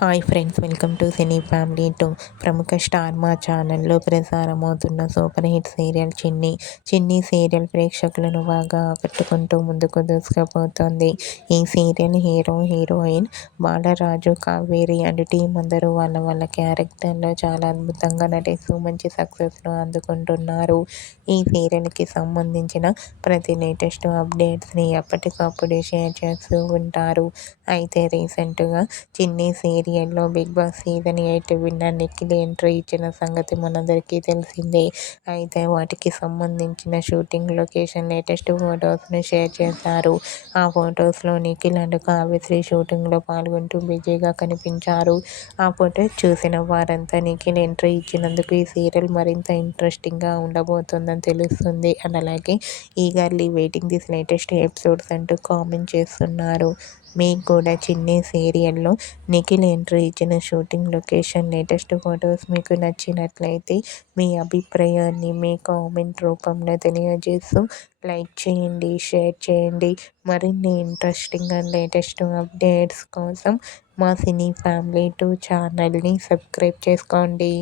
Hi friends, welcome to cine family two. ప్రముఖ star మా ఛానల్లో ప్రసారమవుతున్న సూపర్ హిట్ సీరియల్ చిన్ని సీరియల్ ప్రేక్షకులను బాగా ఆకట్టుకుంటూ ముందుకు దూసుకుపోతోంది. ఈ serial hero, heroine Balaraju, Kaveri and team అందరూ వాళ్ళ క్యారెక్టర్లో చాలా అద్భుతంగా నటిస్తూ మంచి సక్సెస్ను అందుకుంటున్నారు. ఈ సీరియల్కి సంబంధించిన ప్రతి లేటెస్ట్ అప్డేట్స్ని ఎప్పటికప్పుడు షేర్ చేస్తూ ఉంటారు. అయితే రీసెంట్గా చిన్ని సీరియల్లో Bigg Boss season 8 winner Nikhil entry ఇచ్చిన సంగతి మనందరికీ తెలిసిందే. అయితే వాటికి సంబంధించిన షూటింగ్ లొకేషన్ లేటెస్ట్ ఫొటోస్ను షేర్ చేశారు. ఆ ఫొటోస్లో నిఖిల్ అండ్ కావ్యశ్రీ షూటింగ్లో పాల్గొంటూ బిజీగా కనిపించారు. ఆ ఫొటోస్ చూసిన వారంతా నిఖిల్ ఎంట్రీ ఇచ్చినందుకు ఈ సీరియల్ మరింత ఇంట్రెస్టింగ్గా ఉండబోతోందని తెలుస్తుంది. అండ్ అలాగే eagerly waiting this latest episodes అంటూ కామెంట్ చేస్తున్నారు. మీకు కూడా చిన్ని సీరియల్లో నిఖిల్ ఎంట్రీ ఇచ్చిన షూటింగ్ లొకేషన్ లేటెస్ట్ ఫొటోస్ మీకు నచ్చినట్లయితే మీ అభిప్రాయాన్ని మీ కామెంట్ రూపంలో తెలియజేస్తూ లైక్ చేయండి, షేర్ చేయండి. మరిన్ని ఇంట్రెస్టింగ్ అండ్ లేటెస్ట్ అప్డేట్స్ కోసం మా సినీ ఫ్యామిలీ 2 ఛానల్ని సబ్స్క్రైబ్ చేసుకోండి.